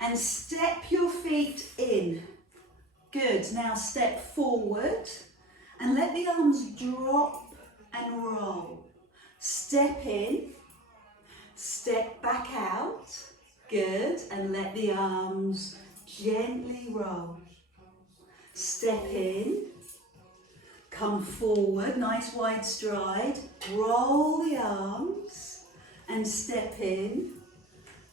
And step your feet in. Good, now step forward and let the arms drop and roll. Step in, step back out. Good, and let the arms gently roll. Step in, come forward, nice wide stride, roll the arms and step in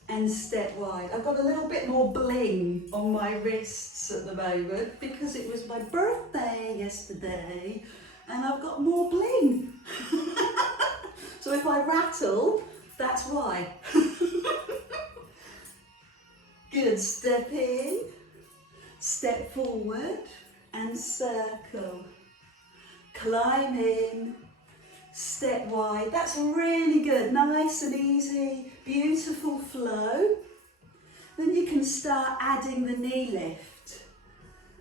and step wide. I've got a little bit more bling on my wrists at the moment because it was my birthday yesterday and I've got more bling. So if I rattle, that's why. Good, step in, step forward and circle. Climb in, step wide. That's really good, nice and easy, beautiful flow. Then you can start adding the knee lift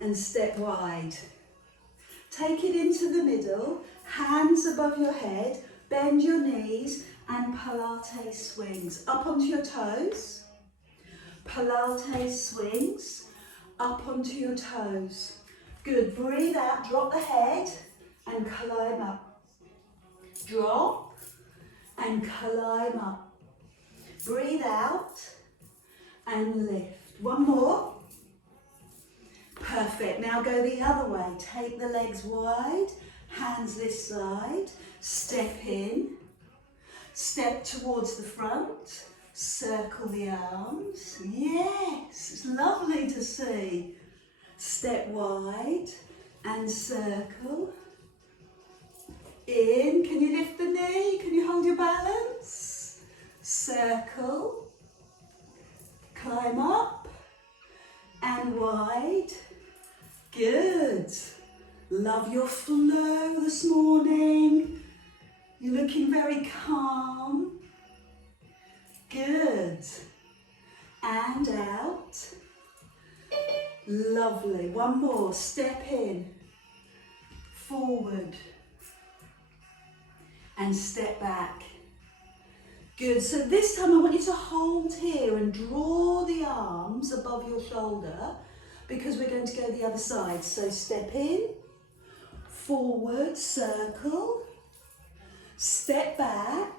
and step wide. Take it into the middle, hands above your head, bend your knees and Pilates swings. Up onto your toes. Pilates swings, up onto your toes. Good, breathe out, drop the head and climb up. Drop and climb up. Breathe out and lift. One more. Perfect, now go the other way. Take the legs wide, hands this side, step in, step towards the front, circle the arms. Yes, it's lovely to see. Step wide and circle. In, can you lift the knee? Can you hold your balance? Circle. Climb up and wide. Good. Love your flow this morning. You're looking very calm. Good. And out. Lovely. One more. Step in. Forward. And step back. Good. So this time I want you to hold here and draw the arms above your shoulder because we're going to go the other side. So step in, forward, circle, step back,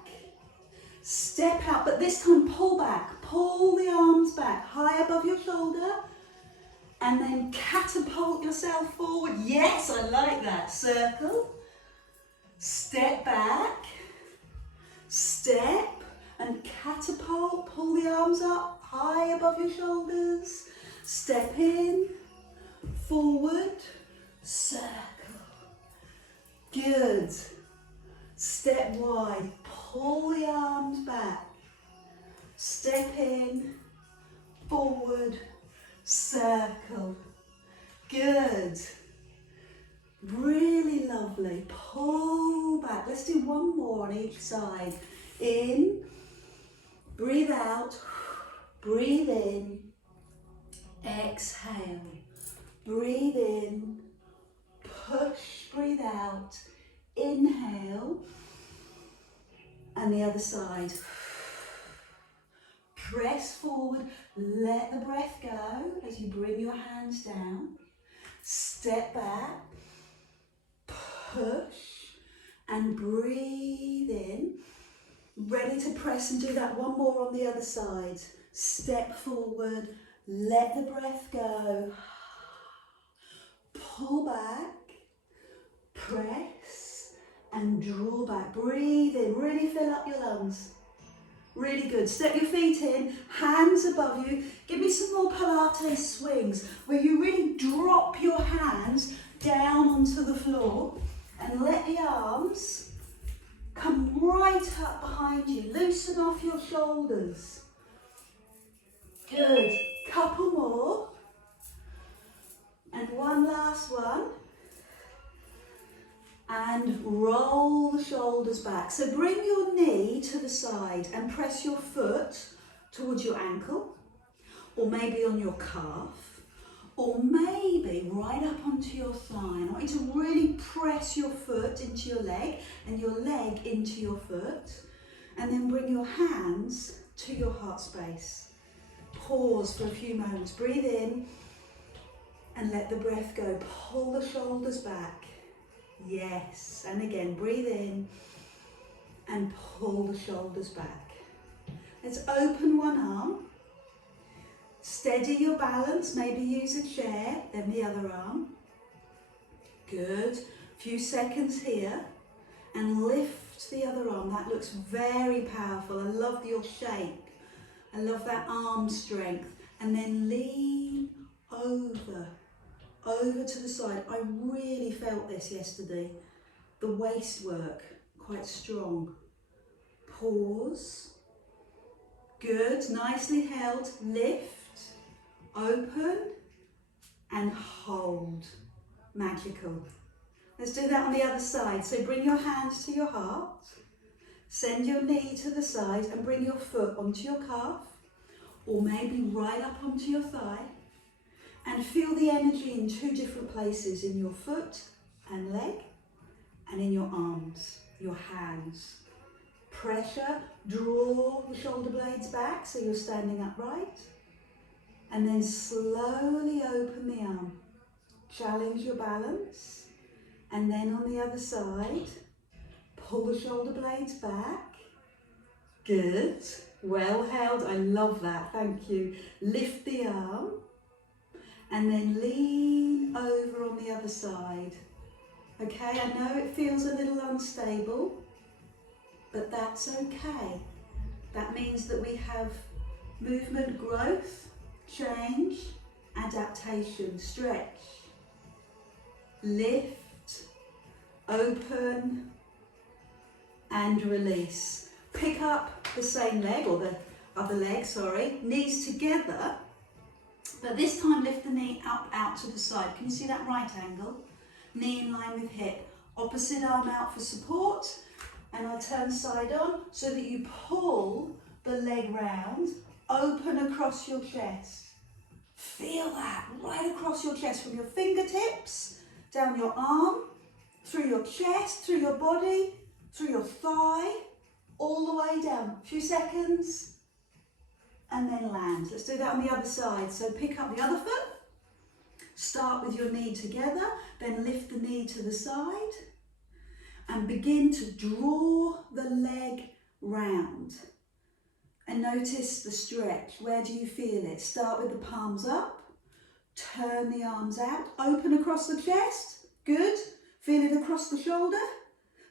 step out, but this time pull back. Pull the arms back high above your shoulder and then catapult yourself forward. Yes, I like that. Circle, step back, step and catapult. Pull the arms up high above your shoulders. Step in, forward, circle. Good. Step wide, pull the arms back. Step in, forward, circle. Good. Really lovely. Pull back. Let's do one more on each side. In, breathe out, breathe in, exhale, breathe in, push, breathe out, inhale, and the other side. Press forward, let the breath go as you bring your hands down. Step back, push, and breathe in. Ready to press and do that one more on the other side. Step forward, let the breath go. Pull back, press, and draw back. Breathe in, really fill up your lungs. Really good. Step your feet in, hands above you. Give me some more Pilates swings where you really drop your hands down onto the floor and let the arms come right up behind you. Loosen off your shoulders. Good. Couple more. And one last one. And roll the shoulders back. So bring your knee to the side and press your foot towards your ankle, or maybe on your calf, or maybe right up onto your thigh. And I want you to really press your foot into your leg and your leg into your foot, and then bring your hands to your heart space. pause for a few moments. Breathe in and let the breath go. Pull the shoulders back. Yes. And again, breathe in and pull the shoulders back. Let's open one arm. Steady your balance. Maybe use a chair, then the other arm. Good. Few seconds here. And lift the other arm. That looks very powerful. I love your shape. I love that arm strength. And then lean over to the side. I really felt this yesterday. The waist work, quite strong. Pause. Good, nicely held. Lift, open, and hold. Magical. Let's do that on the other side. So bring your hands to your heart. Send your knee to the side and bring your foot onto your calf, or maybe right up onto your thigh. And feel the energy in two different places, in your foot and leg, and in your arms, your hands. Pressure, draw the shoulder blades back so you're standing upright. And then slowly open the arm. Challenge your balance. And then on the other side, pull the shoulder blades back. Good. Well held. I love that. Thank you. Lift the arm. And then lean over on the other side. Okay, I know it feels a little unstable, but that's okay. That means that we have movement growth, change, adaptation, stretch, lift, open, and release. Pick up the same leg, or the other leg, sorry, knees together, but this time lift the knee up out to the side. Can you see that right angle? Knee in line with hip. Opposite arm out for support. And I'll turn side on so that you pull the leg round, open across your chest. Feel that right across your chest, from your fingertips, down your arm, through your chest, through your body, through your thigh, all the way down. A few seconds, and then land. Let's do that on the other side. So pick up the other foot, start with your knee together, then lift the knee to the side, and begin to draw the leg round. And notice the stretch. Where do you feel it? Start with the palms up, turn the arms out, open across the chest. Good. Feel it across the shoulder.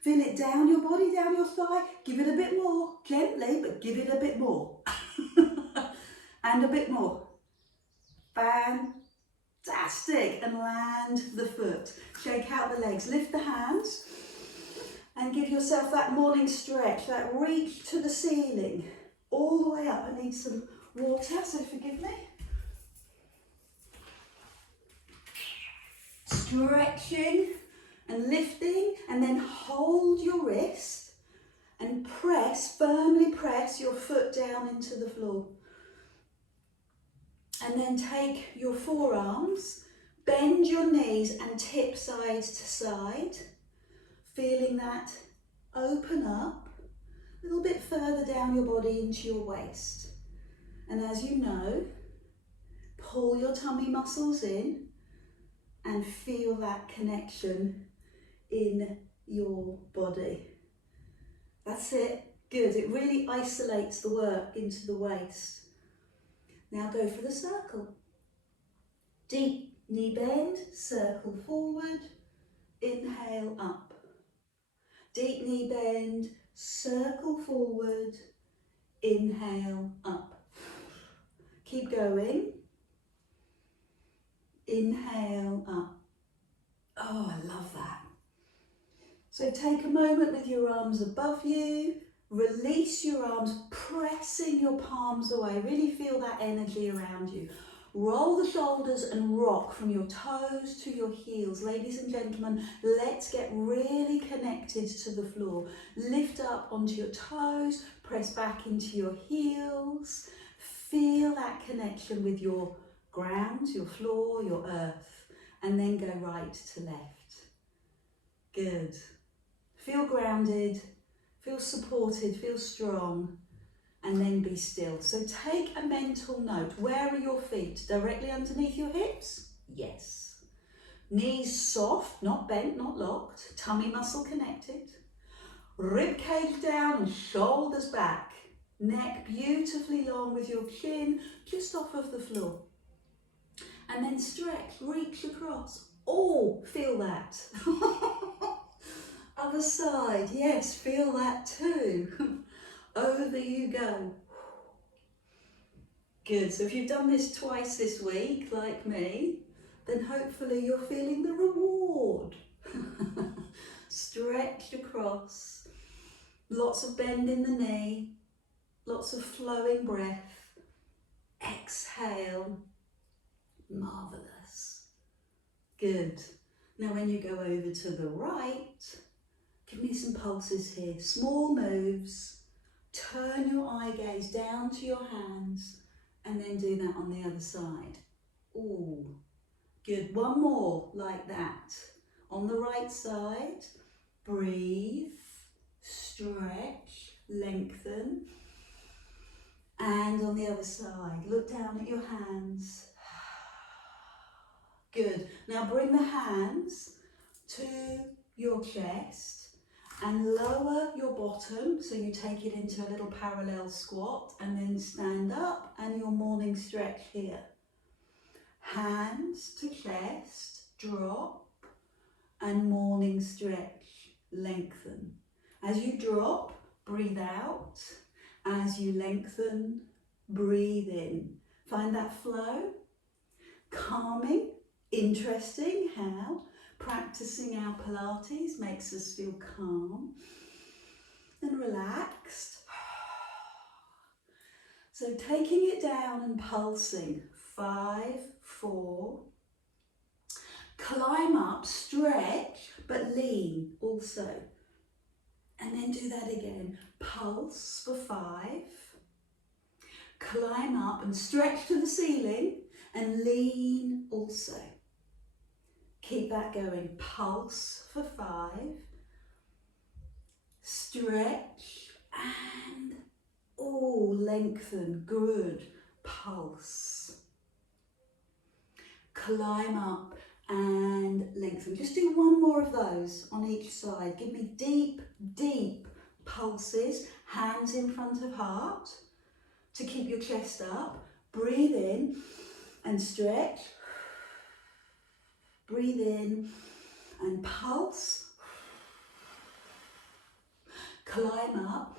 Feel it down your body, down your thigh. Give it a bit more, gently, but give it a bit more. And a bit more. Fantastic. And land the foot. Shake out the legs. Lift the hands. And give yourself that morning stretch, that reach to the ceiling, all the way up. I need some water, so forgive me. Stretching and lifting, and then hold your wrist and press, firmly press your foot down into the floor. And then take your forearms, bend your knees and tip side to side. Feeling that open up a little bit further down your body into your waist. And as you know, pull your tummy muscles in and feel that connection in your body. That's it. Good. It really isolates the work into the waist. Now go for the circle. Deep knee bend, circle forward, inhale up. Deep knee bend, circle forward, inhale up. Keep going. Inhale up. Oh, I love that. So take a moment with your arms above you. Release your arms, pressing your palms away. Really feel that energy around you. Roll the shoulders and rock from your toes to your heels. Ladies and gentlemen, let's get really connected to the floor. Lift up onto your toes, press back into your heels. Feel that connection with your ground, your floor, your earth, and then go right to left. Good. Feel grounded, feel supported, feel strong, and then be still. So take a mental note. Where are your feet? Directly underneath your hips? Yes. Knees soft, not bent, not locked. Tummy muscle connected. Rib cage down and shoulders back. Neck beautifully long with your chin just off of the floor. And then stretch, reach across. Oh, feel that. Other side, yes, feel that too. Over you go. Good, so if you've done this twice this week, like me, then hopefully you're feeling the reward. Stretch across, lots of bend in the knee, lots of flowing breath. Exhale, marvellous. Good. Now when you go over to the right, give me some pulses here. Small moves. Turn your eye gaze down to your hands and then do that on the other side. Ooh, good. One more like that. On the right side, breathe, stretch, lengthen. And on the other side, look down at your hands. Good. Now bring the hands to your chest and lower your bottom, so you take it into a little parallel squat and then stand up and your morning stretch here. Hands to chest, drop, and morning stretch, lengthen. As you drop, breathe out. As you lengthen, breathe in. Find that flow. Calming, interesting how practicing our Pilates makes us feel calm and relaxed. So taking it down and pulsing. 5, 4. Climb up, stretch, but lean also. And then do that again. Pulse for 5. Climb up and stretch to the ceiling and lean also. Keep that going. Pulse for 5. Stretch and lengthen. Good. Pulse. Climb up and lengthen. Just do one more of those on each side. Give me deep, deep pulses. Hands in front of heart to keep your chest up. Breathe in and stretch. Breathe in and pulse. Climb up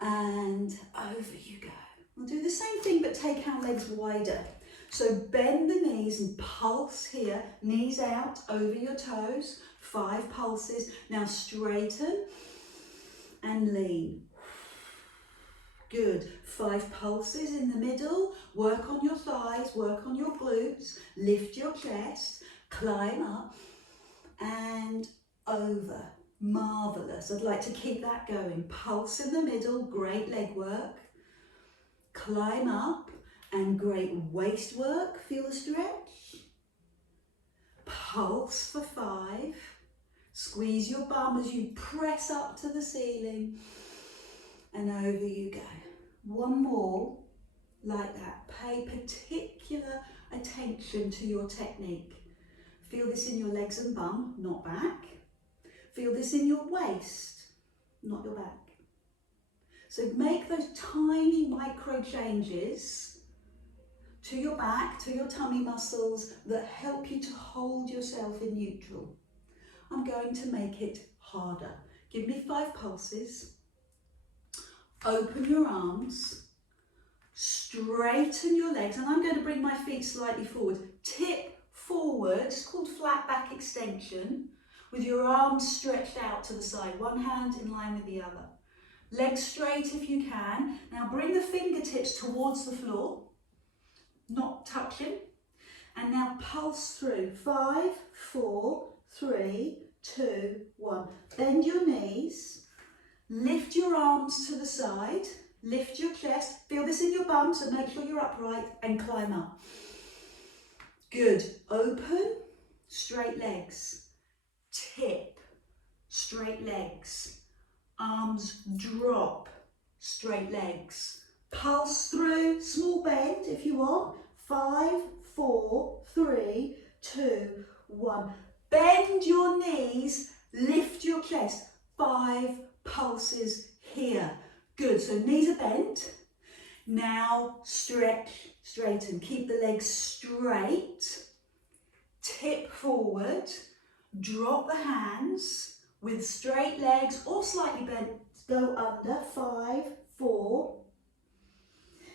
and over you go. We'll do the same thing but take our legs wider. So bend the knees and pulse here. Knees out over your toes. 5 pulses. Now straighten and lean. Good. 5 pulses in the middle. Work on your thighs, work on your glutes. Lift your chest. Climb up and over. Marvellous. I'd like to keep that going. Pulse in the middle. Great leg work. Climb up and great waist work. Feel the stretch. Pulse for 5. Squeeze your bum as you press up to the ceiling. And over you go. One more like that. Pay particular attention to your technique. Feel this in your legs and bum, not back. Feel this in your waist, not your back. So make those tiny micro changes to your back, to your tummy muscles that help you to hold yourself in neutral. I'm going to make it harder. Give me 5 pulses. Open your arms, straighten your legs, and I'm going to bring my feet slightly forward. Tip forward, it's called flat back extension, with your arms stretched out to the side, one hand in line with the other. Legs straight if you can. Now bring the fingertips towards the floor, not touching. And now pulse through. 5, 4, 3, 2, 1. Bend your knees. Lift your arms to the side, lift your chest, feel this in your bum, so make sure you're upright and climb up. Good. Open, straight legs. Tip, straight legs. Arms drop, straight legs. Pulse through, small bend if you want. 5, 4, 3, 2, 1. Bend your knees, lift your chest. 5 pulses here. Good, so knees are bent. Now stretch, straighten. Keep the legs straight. Tip forward. Drop the hands with straight legs or slightly bent. Go under. 5, 4.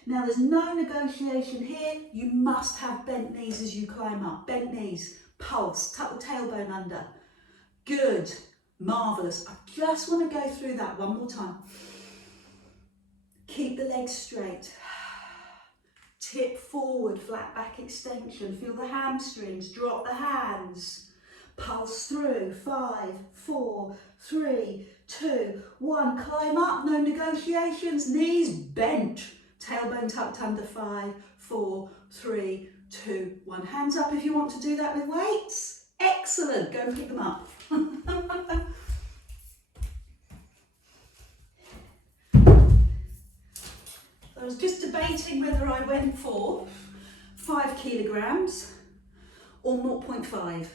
Now there's no negotiation here. You must have bent knees as you climb up. Bent knees. Pulse. Tuck the tailbone under. Good. Marvellous. I just want to go through that one more time. Keep the legs straight. Tip forward, flat back extension. Feel the hamstrings. Drop the hands. Pulse through. 5, 4, 3, 2, 1. Climb up. No negotiations. Knees bent. Tailbone tucked under. 5, 4, 3, 2, 1. Hands up if you want to do that with weights. Excellent. Go and pick them up. I was just debating whether I went for 5 kilograms or 0.5.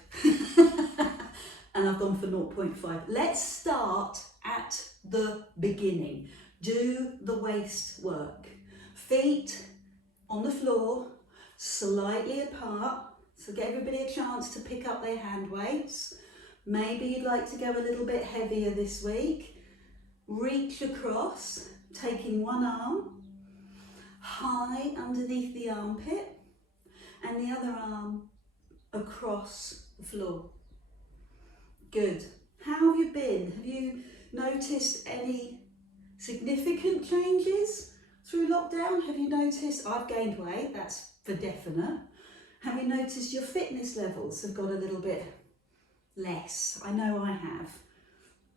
And I've gone for 0.5. Let's start at the beginning. Do the waist work. Feet on the floor, slightly apart. So give everybody a chance to pick up their hand weights. Maybe you'd like to go a little bit heavier this week. Reach across, taking one arm high underneath the armpit and the other arm across the floor. Good. How have you been? Have you noticed any significant changes through lockdown? Have you noticed, I've gained weight, that's for definite. Have you noticed your fitness levels have got a little bit less? I know I have.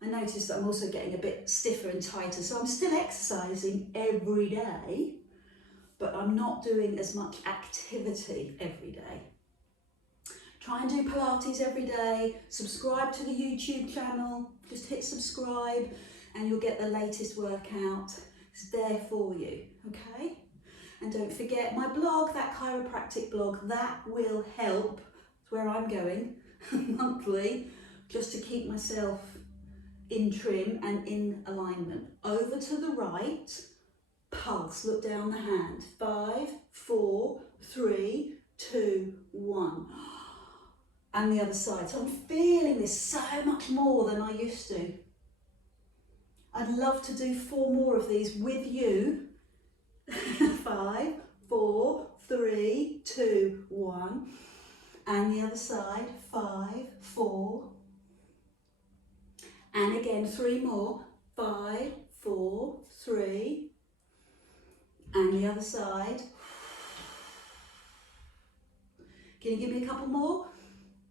I noticed that I'm also getting a bit stiffer and tighter, so I'm still exercising every day, but I'm not doing as much activity every day. Try and do Pilates every day. Subscribe to the YouTube channel. Just hit subscribe and you'll get the latest workout. It's there for you, okay? And don't forget my blog, that chiropractic blog, that will help. It's where I'm going monthly, just to keep myself in trim and in alignment. Over to the right, pulse, look down the hand. 5, 4, 3, 2, 1. And the other side. So I'm feeling this so much more than I used to. I'd love to do 4 more of these with you. 5, 4, 3, 2, 1. And the other side. 5, 4. And again, 3 more. 5, 4, 3. And the other side. Can you give me a couple more?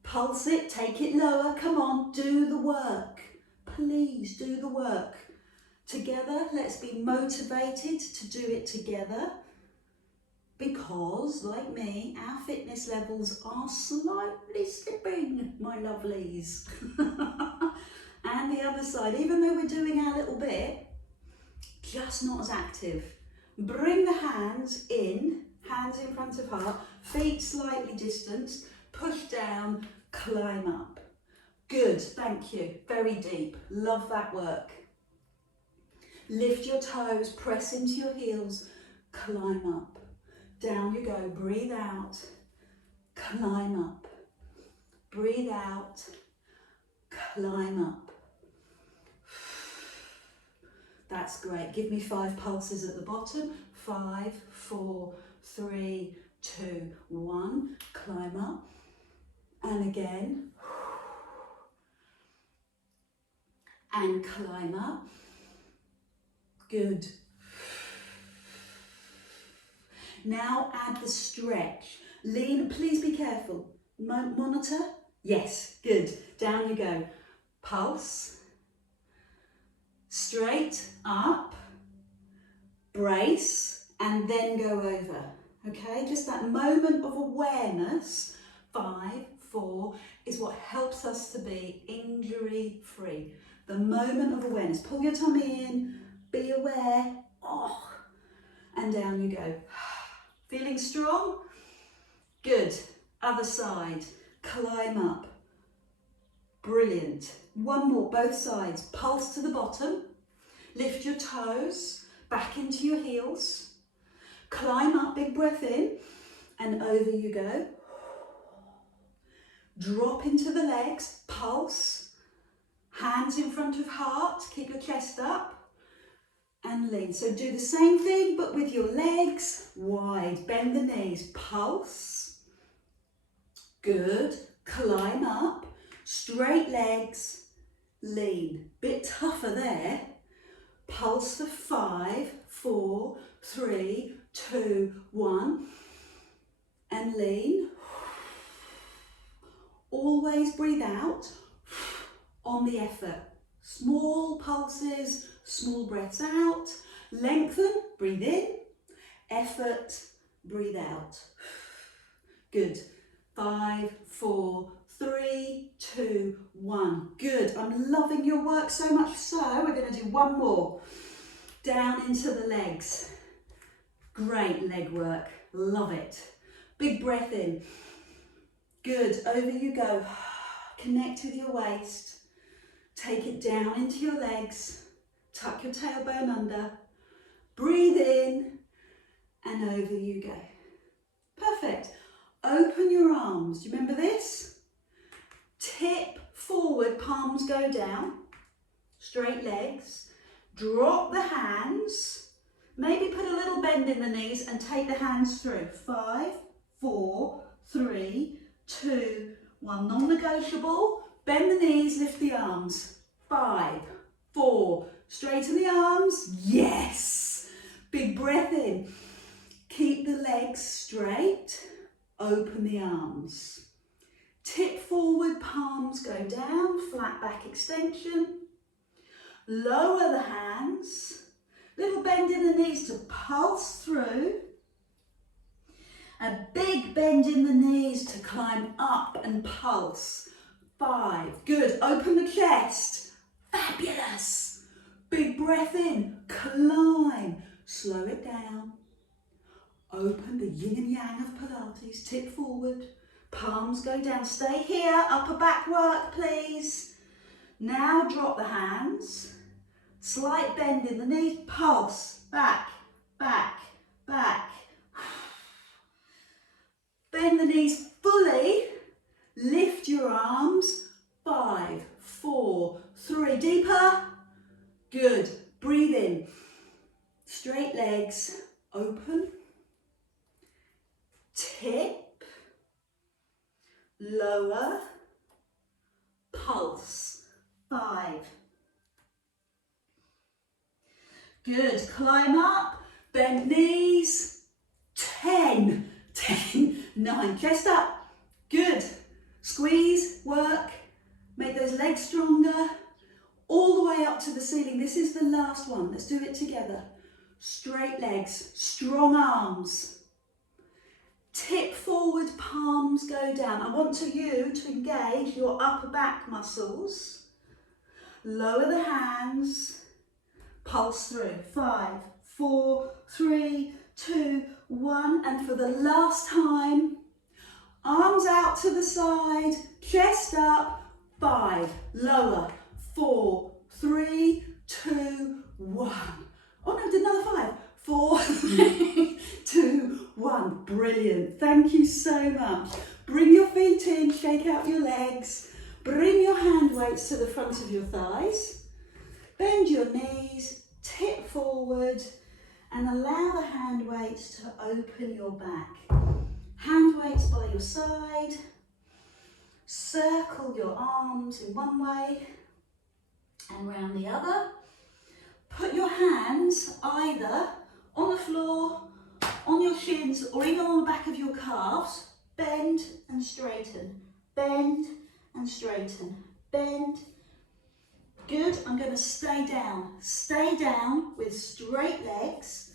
Pulse it, take it lower. Come on, do the work. Please do the work. Together, let's be motivated to do it together. Because, like me, our fitness levels are slightly slipping, my lovelies. And the other side, even though we're doing our little bit, just not as active. Bring the hands in front of heart, feet slightly distanced, push down, climb up. Good, thank you. Very deep. Love that work. Lift your toes, press into your heels, climb up. Down you go, breathe out, climb up. Breathe out, climb up. That's great. Give me 5 pulses at the bottom. 5, 4, 3, 2, 1. Climb up. And again. And climb up. Good. Now add the stretch. Lean, please be careful. Monitor. Yes, good. Down you go. Pulse. Straight up. Brace. And then go over. Okay, just that moment of awareness. 5, 4 is what helps us to be injury free. The moment of awareness. Pull your tummy in. Be aware. Oh, and down you go. Feeling strong? Good. Other side. Climb up. Brilliant. One more, both sides. Pulse to the bottom. Lift your toes back into your heels. Climb up, big breath in, and over you go. Drop into the legs, pulse. Hands in front of heart, keep your chest up. And lean. So do the same thing, but with your legs wide. Bend the knees, pulse. Good. Climb up. Straight legs, lean. Bit tougher there. Pulse for 5, 4, 3, 2, 1. And lean. Always breathe out on the effort. Small pulses, small breaths out. Lengthen, breathe in. Effort, breathe out. Good. 5, 4, 3, 2, 1. Good. I'm loving your work so much so we're going to do one more. Down into the legs. Great leg work. Love it. Big breath in. Good. Over you go. Connect with your waist. Take it down into your legs. Tuck your tailbone under. Breathe in and over you go. Perfect. Open your arms. Do you remember this? Tip forward, palms go down. Straight legs. Drop the hands. Maybe put a little bend in the knees and take the hands through. 5, 4, 3, 2, 1. Non-negotiable. Bend the knees, lift the arms. 5, 4. Straighten the arms. Yes. Big breath in. Keep the legs straight. Open the arms. Tip forward, palms go down. Flat back extension. Lower the hands. Little bend in the knees to pulse through. A big bend in the knees to climb up and pulse. 5. Good. Open the chest. Fabulous. Big breath in. Climb. Slow it down. Open the yin and yang of Pilates. Tip forward. Palms go down. Stay here. Upper back work, please. Now drop the hands. Slight bend in the knees. Pulse. Back, back, back. Bend the knees fully. Lift your arms. 5, 4, 3. Deeper. Good. Breathe in. Straight legs. Open. Tip. Lower. Pulse. 5. Good. Climb up. Bend knees. 10. 10. 9. Chest up. Good. Squeeze. Work. Make those legs stronger. All the way up to the ceiling. This is the last one. Let's do it together. Straight legs. Strong arms. Tip forward. Palms go down. I want you to engage your upper back muscles. Lower the hands. Pulse through. 5, 4, 3, 2, 1. And for the last time, arms out to the side, chest up. 5, lower. 4, 3, 2, 1. Oh no, did another 5. 4, 3, 2, 1. Brilliant. Thank you so much. Bring your feet in, shake out your legs. Bring your hand weights to the front of your thighs. Bend your knees, tip forward, and allow the hand weights to open your back. Hand weights by your side. Circle your arms in one way and round the other. Put your hands either on the floor, on your shins, or even on the back of your calves. Bend and straighten. Bend and straighten. Bend. Good. I'm going to stay down. Stay down with straight legs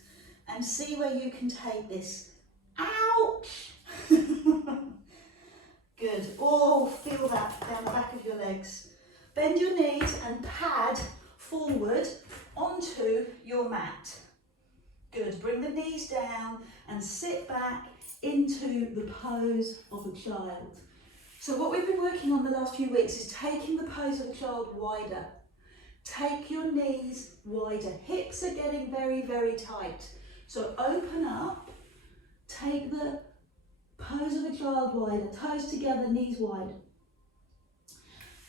and see where you can take this. Ouch! Good. Oh, feel that down the back of your legs. Bend your knees and pad forward onto your mat. and sit back into the pose of a child. So what we've been working on the last few weeks is taking the pose of a child wider. Take your knees wider. Hips are getting very, very tight. So open up, take the pose of a child wider, toes together, knees wide.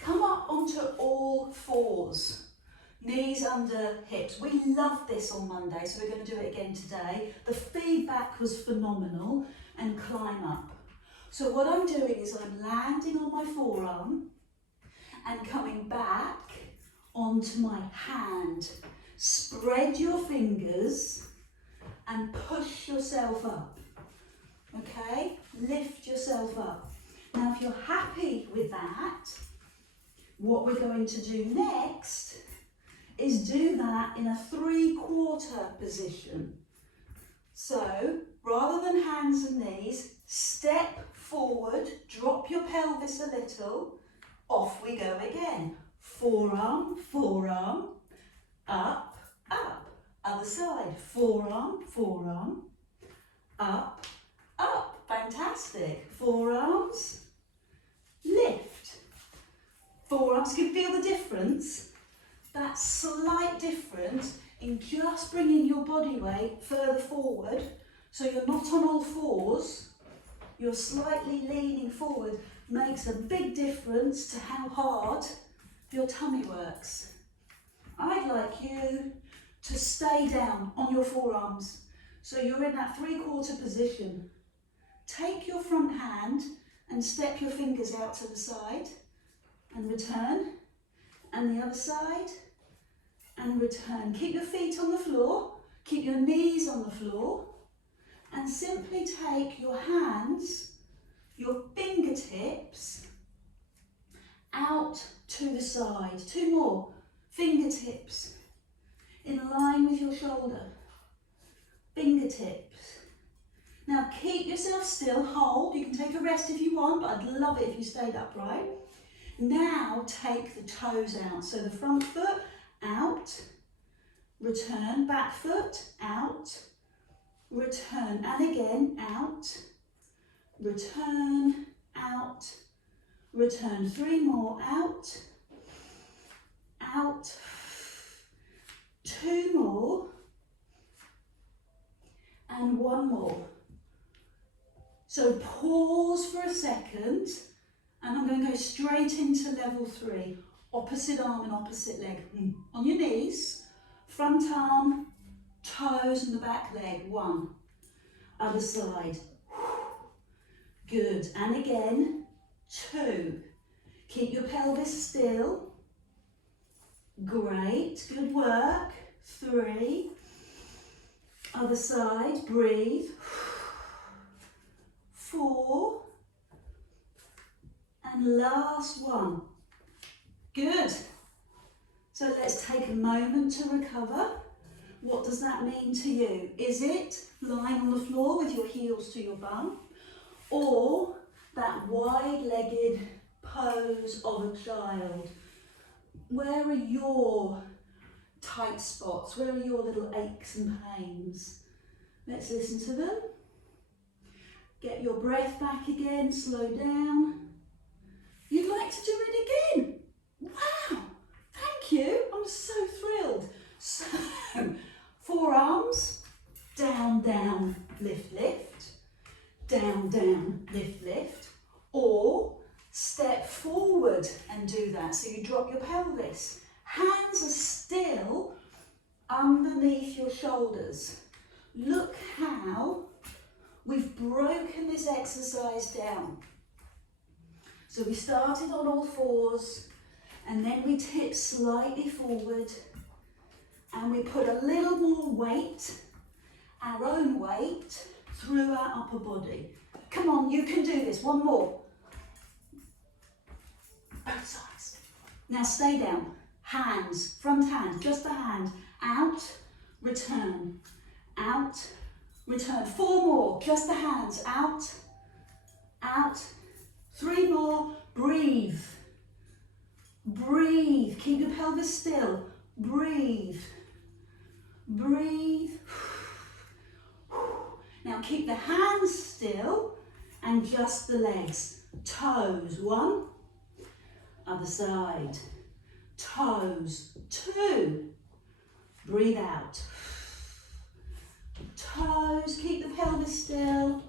Come up onto all fours. Knees under hips. We loved this on Monday, so we're going to do it again today. The feedback was phenomenal, and climb up. So what I'm doing is I'm landing on my forearm and coming back onto my hand. Spread your fingers and push yourself up. Okay? Lift yourself up. Now, if you're happy with that, what we're going to do next is do that in a 3/4 position. So, rather than hands and knees, step forward, drop your pelvis a little, off we go again. Forearm, forearm, up, up. Other side, forearm, forearm, up, up. Fantastic. Forearms, lift. Forearms, can you feel the difference? That slight difference in just bringing your body weight further forward, so you're not on all fours, you're slightly leaning forward, makes a big difference to how hard your tummy works. I'd like you to stay down on your forearms, so you're in that 3/4 position. Take your front hand and step your fingers out to the side and return, and the other side, and return. Keep your feet on the floor, keep your knees on the floor, and simply take your hands, your fingertips, out to the side. 2 more. Fingertips in line with your shoulder. Fingertips. Now keep yourself still, hold. You can take a rest if you want, but I'd love it if you stayed upright. Now take the toes out. So the front foot out, return, back foot out, return, and again out, return, out, return. 3 more, out, out, 2 more, and 1 more. So pause for a second, and I'm going to go straight into level 3. Opposite arm and opposite leg. On your knees, front arm, toes and the back leg. 1. Other side. Good. And again, 2. Keep your pelvis still. Great. Good work. 3. Other side. Breathe. 4. And last one. Good. So let's take a moment to recover. What does that mean to you? Is it lying on the floor with your heels to your bum? Or that wide-legged pose of a child? Where are your tight spots? Where are your little aches and pains? Let's listen to them. Get your breath back again, slow down. You'd like to do it again? Wow, thank you, I'm so thrilled. So, forearms, down, down, lift, lift, down, down, lift, lift, or step forward and do that. So you drop your pelvis. Hands are still underneath your shoulders. Look how we've broken this exercise down. So we started on all fours, and then we tip slightly forward, and we put a little more weight, our own weight, through our upper body. Come on, you can do this. 1 more. Both sides. Now stay down. Hands, front hand, just the hand. Out, return. Out, return. 4 more, just the hands. Out, out. 3 more, breathe. Breathe, keep your pelvis still. Breathe. Breathe. Now keep the hands still and just the legs. Toes, 1, other side. Toes, 2, breathe out. Toes, keep the pelvis still.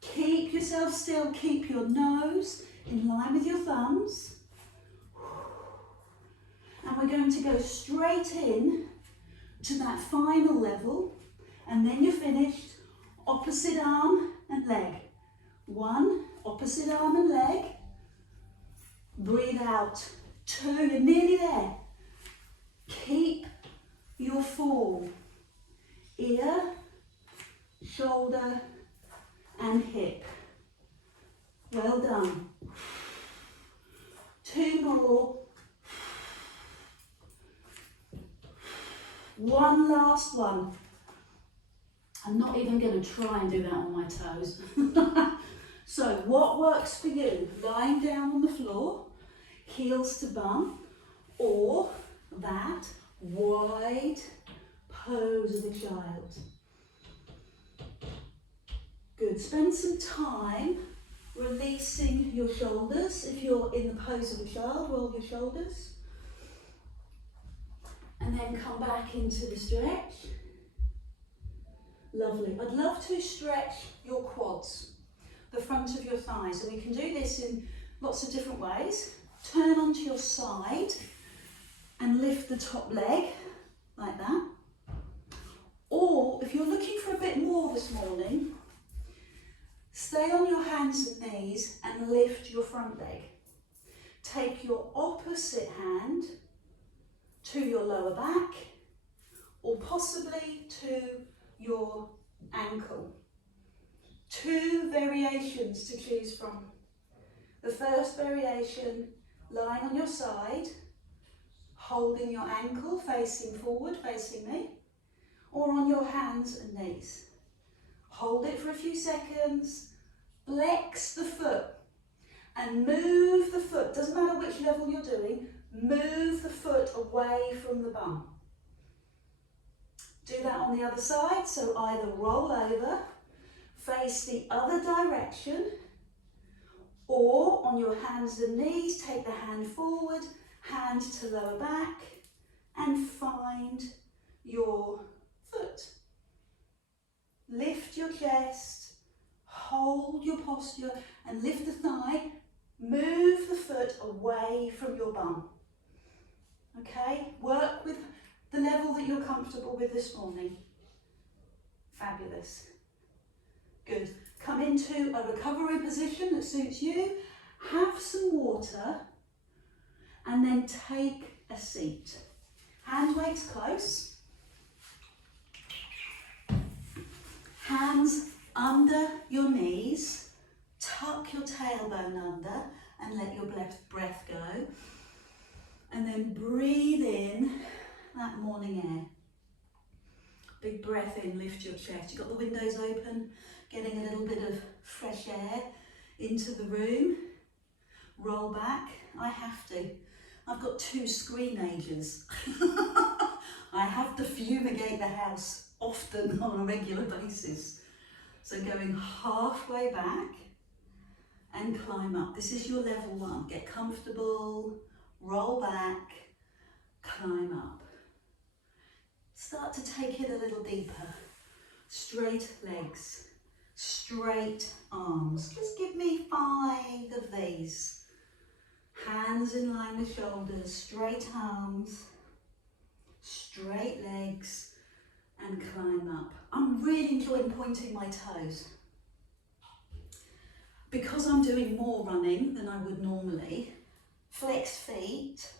Keep yourself still, keep your nose in line with your thumbs. And we're going to go straight in to that final level, and then you're finished. Opposite arm and leg. 1, opposite arm and leg. Breathe out. 2, you're nearly there. Keep your form. Ear, shoulder, and hip. Well done. 2 more. 1 last one. I'm not even going to try and do that on my toes. So what works for you? Lying down on the floor, heels to bum, or that wide pose of a child. Good. Spend some time releasing your shoulders. If you're in the pose of a child, roll your shoulders. And then come back into the stretch. Lovely. I'd love to stretch your quads, the front of your thighs. And we can do this in lots of different ways. Turn onto your side and lift the top leg like that. Or if you're looking for a bit more this morning, stay on your hands and knees and lift your front leg. Take your opposite hand to your lower back, or possibly to your ankle. 2 variations to choose from. The first variation, lying on your side, holding your ankle facing forward, facing me, or on your hands and knees. Hold it for a few seconds, flex the foot, and move the foot. Doesn't matter which level you're doing, move the foot away from the bum. Do that on the other side, so either roll over, face the other direction, or on your hands and knees, take the hand forward, hand to lower back, and find your foot. Lift your chest, hold your posture, and lift the thigh, move the foot away from your bum. Okay, work with the level that you're comfortable with this morning. Fabulous. Good. Come into a recovery position that suits you. Have some water and then take a seat. Hand weights close. Hands under your knees. Tuck your tailbone under and let your breath go. And then breathe in that morning air. Big breath in, lift your chest. You've got the windows open, getting a little bit of fresh air into the room. Roll back. I have to. I've got 2 screenagers. I have to fumigate the house often on a regular basis. So going halfway back and climb up. This is your level 1. Get comfortable, roll back, climb up. Start to take it a little deeper. Straight legs, straight arms. Just give me 5 of these. Hands in line with shoulders, straight arms, straight legs, and climb up. I'm really enjoying pointing my toes. Because I'm doing more running than I would normally, flex feet,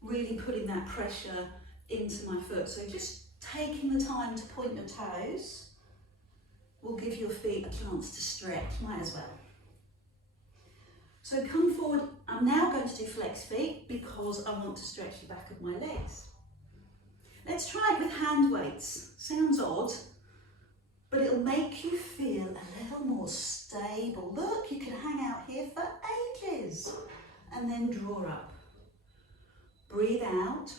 really putting that pressure into my foot. So just taking the time to point your toes will give your feet a chance to stretch, might as well. So come forward. I'm now going to do flex feet because I want to stretch the back of my legs. Let's try it with hand weights. Sounds odd, but it'll make you feel a little more stable. Look, you can hang out here for ages and then draw up. Breathe out,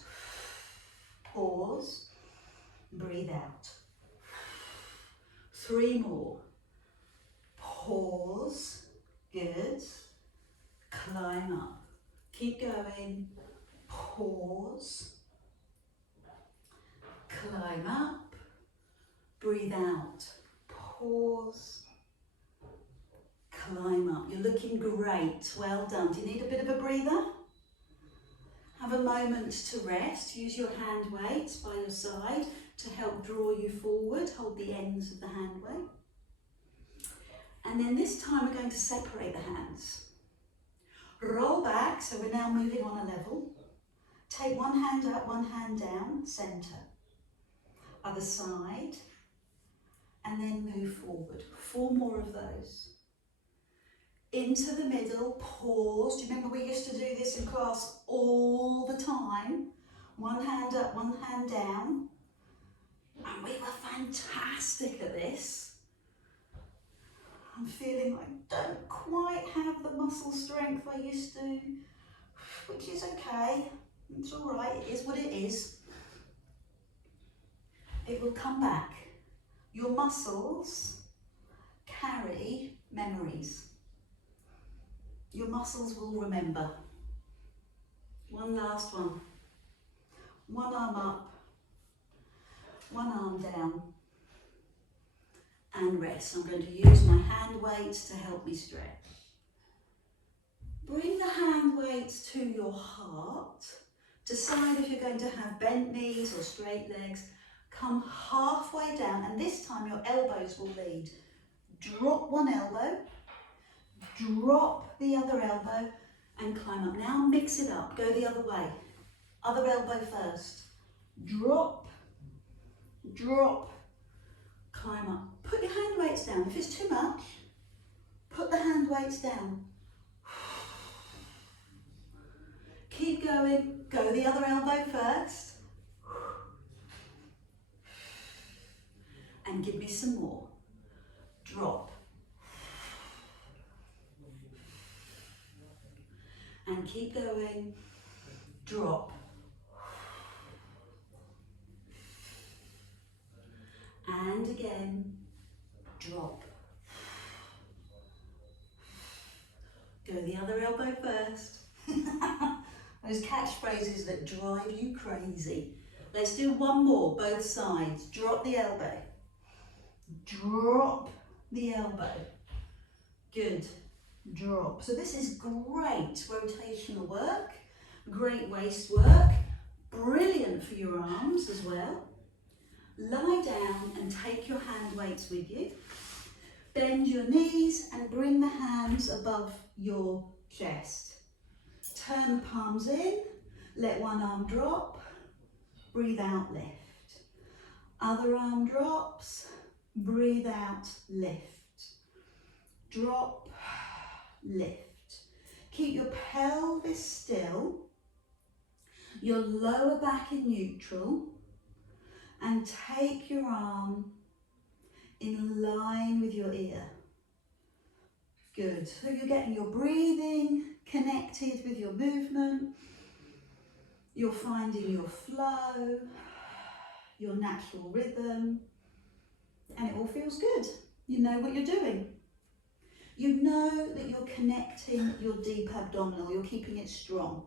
pause, breathe out. 3 more. Pause. Good. Climb up. Keep going. Pause. Climb up. Breathe out. Pause. Climb up. You're looking great. Well done. Do you need a bit of a breather? Have a moment to rest. Use your hand weights by your side to help draw you forward. Hold the ends of the hand weight. And then this time we're going to separate the hands. Roll back, so we're now moving on a level. Take one hand up, one hand down, centre. Other side. And then move forward. 4 more of those. Into the middle, pause. Do you remember we used to do this in class all the time? One hand up, one hand down. And we were fantastic at this. I'm feeling I don't quite have the muscle strength I used to, which is okay. It's all right, it is what it is. It will come back. Your muscles carry memories. Your muscles will remember. One last one. One arm up, one arm down, and rest. I'm going to use my hand weights to help me stretch. Bring the hand weights to your heart. Decide if you're going to have bent knees or straight legs. Come halfway down, and this time your elbows will lead. Drop one elbow, drop the other elbow, and climb up. Now mix it up, go the other way. Other elbow first. Drop, drop, climb up. Put your hand weights down. If it's too much, put the hand weights down. Keep going, go the other elbow first. And give me some more. Drop. And keep going. Drop. And again. Drop. Go the other elbow first. Those catchphrases that drive you crazy. Let's do one more, both sides. Drop the elbow. Drop the elbow. Good. Drop. So this is great rotational work, great waist work, brilliant for your arms as well. Lie down and take your hand weights with you. Bend your knees and bring the hands above your chest. Turn the palms in, let one arm drop, breathe out, lift. Other arm drops, breathe out, lift. Drop, lift. Keep your pelvis still, your lower back in neutral, and take your arm in line with your ear. Good. So you're getting your breathing connected with your movement. You're finding your flow, your natural rhythm, and it all feels good. You know what you're doing. You know that you're connecting your deep abdominal, you're keeping it strong.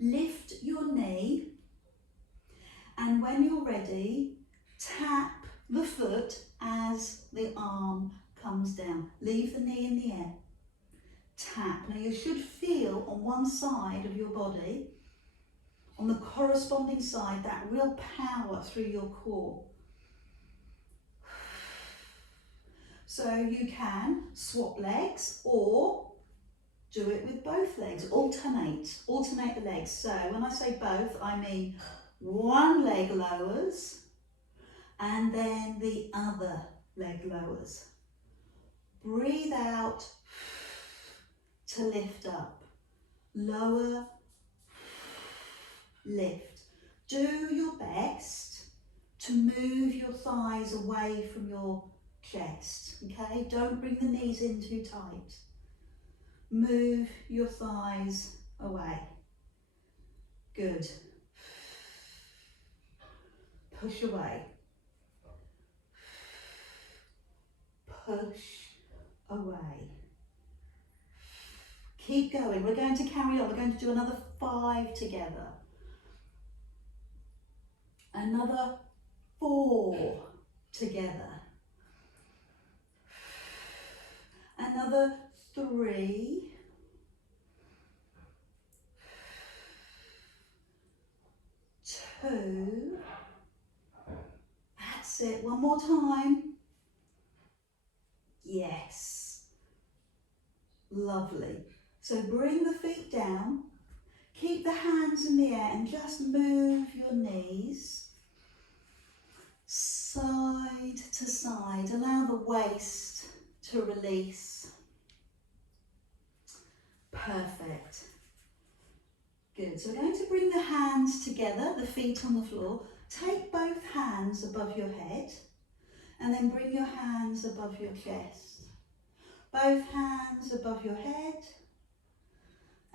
Lift your knee, and when you're ready, tap the foot as the arm comes down. Leave the knee in the air. Tap. Now you should feel on one side of your body, on the corresponding side, that real power through your core. So you can swap legs or do it with both legs. Alternate the legs. So when I say both, I mean one leg lowers and then the other leg lowers. Breathe out to lift up. Lower, lift. Do your best to move your thighs away from your chest, okay? Don't bring the knees in too tight. Move your thighs away. Good. Push away. push away. Keep going. We're going to carry on. We're going to do another 5 together. Another 4 together. Another 3. 2. That's it. One more time. Yes. Lovely. So bring the feet down. Keep the hands in the air and just move your knees side to side. Allow the waist to release. Perfect. Good. So we're going to bring the hands together, the feet on the floor. Take both hands above your head and then bring your hands above your chest. Both hands above your head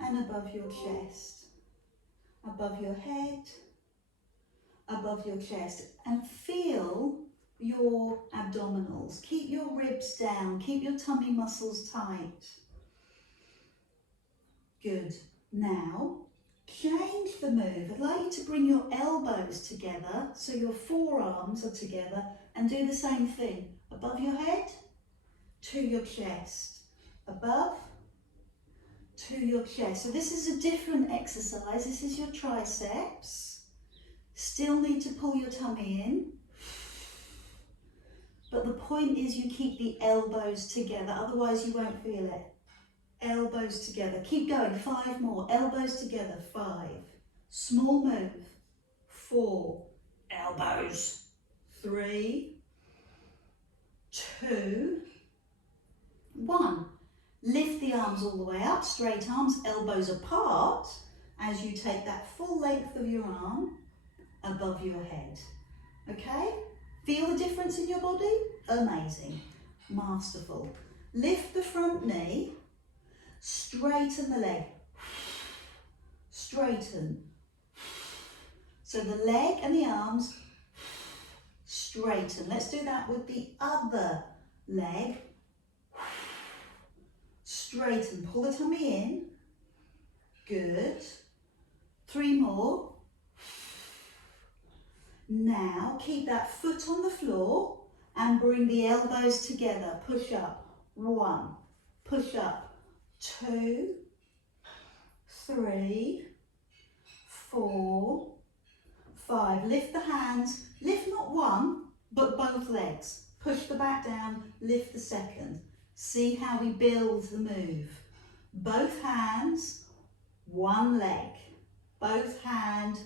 and above your chest. Above your head, above your chest. And feel your abdominals. Keep your ribs down. Keep your tummy muscles tight. Good. Now, change the move. I'd like you to bring your elbows together so your forearms are together and do the same thing. Above your head, to your chest. Above, to your chest. So this is a different exercise. This is your triceps. Still need to pull your tummy in. But the point is you keep the elbows together, otherwise you won't feel it. Elbows together. Keep going. 5 more. Elbows together. 5. Small move. 4. Elbows. 3. 2. 1. Lift the arms all the way up. Straight arms, elbows apart as you take that full length of your arm above your head. Okay? Feel the difference in your body? Amazing. Masterful. Lift the front knee. Straighten the leg. Straighten. So the leg and the arms straighten. Let's do that with the other leg. Straighten. Pull the tummy in. Good. 3 more. Now keep that foot on the floor and bring the elbows together. Push up. 1. Push up. 2. 3. 4. 5. Lift the hands. Lift not one, but both legs. Push the back down. Lift the second. See how we build the move. Both hands, one leg. Both hand,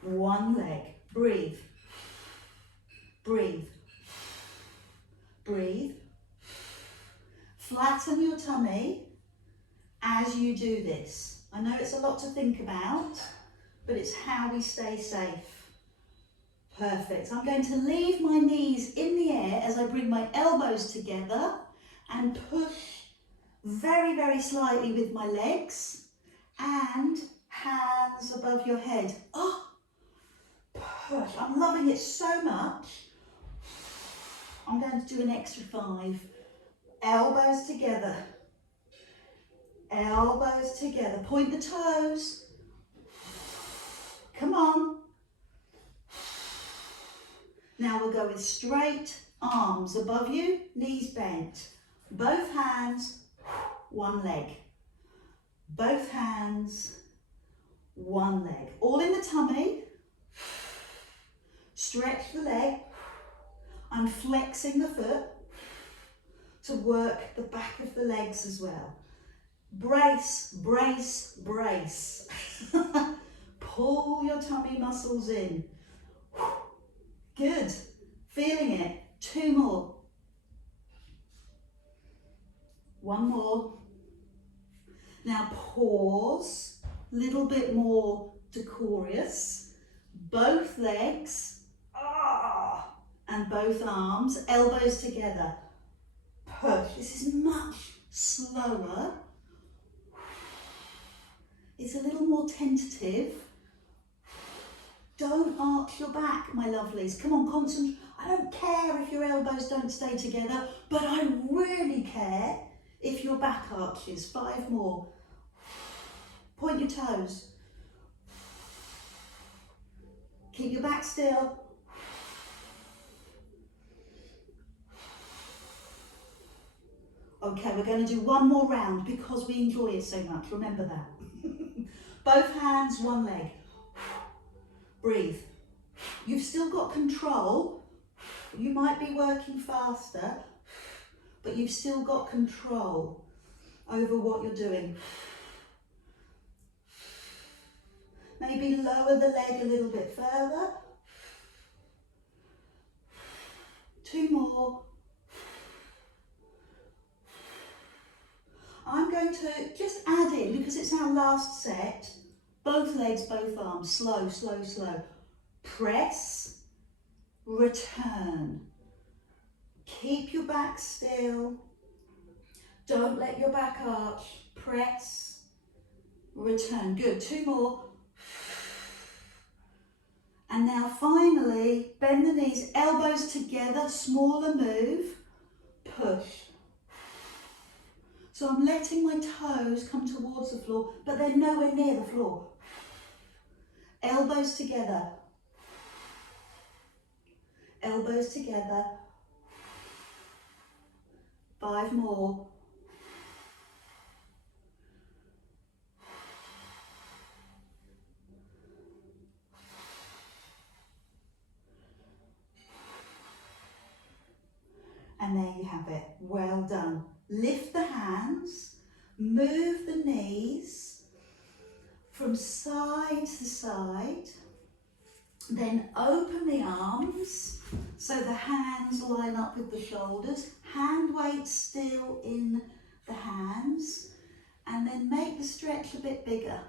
one leg. Breathe. Breathe. Breathe. Flatten your tummy as you do this. I know it's a lot to think about, but it's how we stay safe. Perfect. I'm going to leave my knees in the air as I bring my elbows together and push very, very slightly with my legs and hands above your head. Oh, push. I'm loving it so much. I'm going to do an extra 5. Elbows together. Elbows together. Point the toes. Come on. Now we'll go with straight arms above you, knees bent. Both hands, one leg. Both hands, one leg. All in the tummy. Stretch the leg. I'm flexing the foot to work the back of the legs as well. Brace, brace, brace. Pull your tummy muscles in. Good. Feeling it. 2 more. 1 more. Now pause. Little bit more decorous. Both legs. And both arms. Elbows together. Push. This is much slower. It's a little more tentative. Don't arch your back, my lovelies. Come on, concentrate. I don't care if your elbows don't stay together, but I really care if your back arches. 5 more. Point your toes. Keep your back still. Okay, we're going to do one more round because we enjoy it so much. Remember that. Both hands, one leg. Breathe. You've still got control. You might be working faster, but you've still got control over what you're doing. Maybe lower the leg a little bit further. 2 more. I'm going to just add in, because it's our last set, both legs, both arms, slow, slow, slow. Press, return. Keep your back still. Don't let your back arch. Press, return. Good, 2 more. And now finally, bend the knees, elbows together, smaller move, push. So I'm letting my toes come towards the floor, but they're nowhere near the floor. Elbows together. Elbows together. 5 more. And there you have it. Well done. Lift the hands, move the knees from side to side, then open the arms so the hands line up with the shoulders, hand weight still in the hands, and then make the stretch a bit bigger.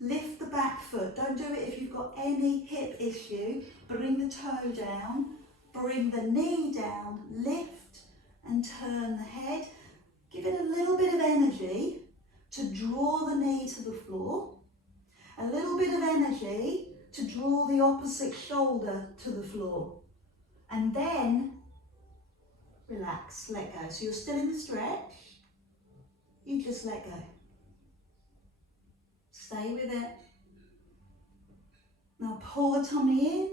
Lift the back foot. Don't do it if you've got any hip issue. Bring the toe down, bring the knee down, lift and turn the head. Give it a little bit of energy to draw the knee to the floor, a little bit of energy to draw the opposite shoulder to the floor, and then relax, let go. So you're still in the stretch, you just let go. Stay with it. Now pull the tummy in,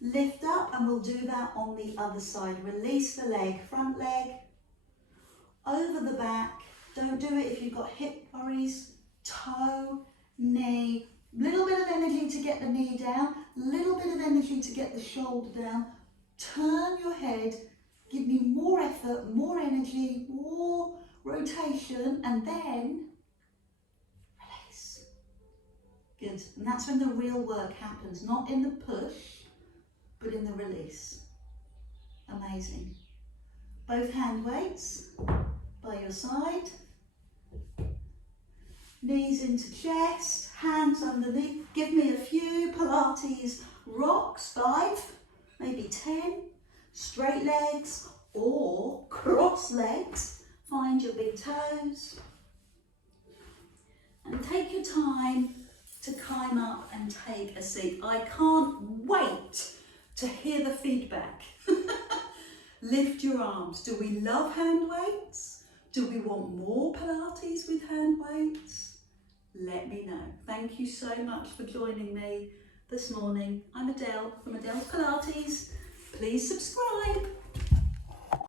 lift up, and we'll do that on the other side. Release the leg, front leg, over the back. Don't do it if you've got hip worries. Toe, knee, little bit of energy to get the knee down, little bit of energy to get the shoulder down. Turn your head, give me more effort, more energy, more rotation, and then release. Good, and that's when the real work happens, not in the push, but in the release. Amazing. Both hand weights by your side. Knees into chest, hands underneath. Give me a few Pilates rocks, 5, maybe 10. Straight legs or cross legs. Find your big toes. And take your time to climb up and take a seat. I can't wait to hear the feedback. Lift your arms. Do we love hand weights? Do we want more Pilates with hand weights? Let me know. Thank you so much for joining me this morning. I'm Adele from Adele's Pilates. Please subscribe.